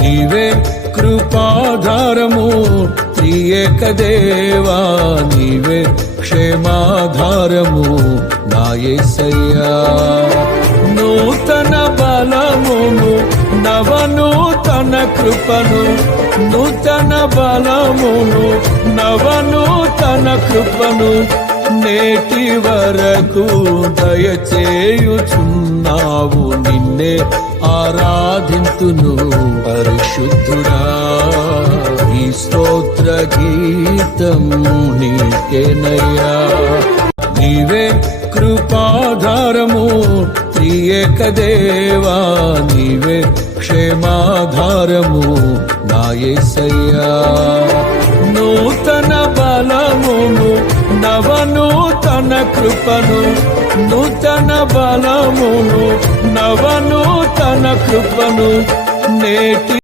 నీవే కృపాధారము త్రియేక దేవా, నీవే క్షేమాధారము నా యేసయ్యా. నూతన బలమును నవనూతన కృపను, నూతన బలమును నవనూతన కృపను నేటి వరకు దయచేయుచున్నావు. నిన్నే ఆరాధింతును పరిశుద్ధుడా. ఈ స్తోత్ర గీతం నీకేనయ్యా. నీవే కృపాధారము త్రియేక దేవా, నీవే క్షేమాధారము నా యేసయ్యా. నూతన బలమును నవనూతన కృపను, నూతన బలమును నవనూతన కృపను నేటి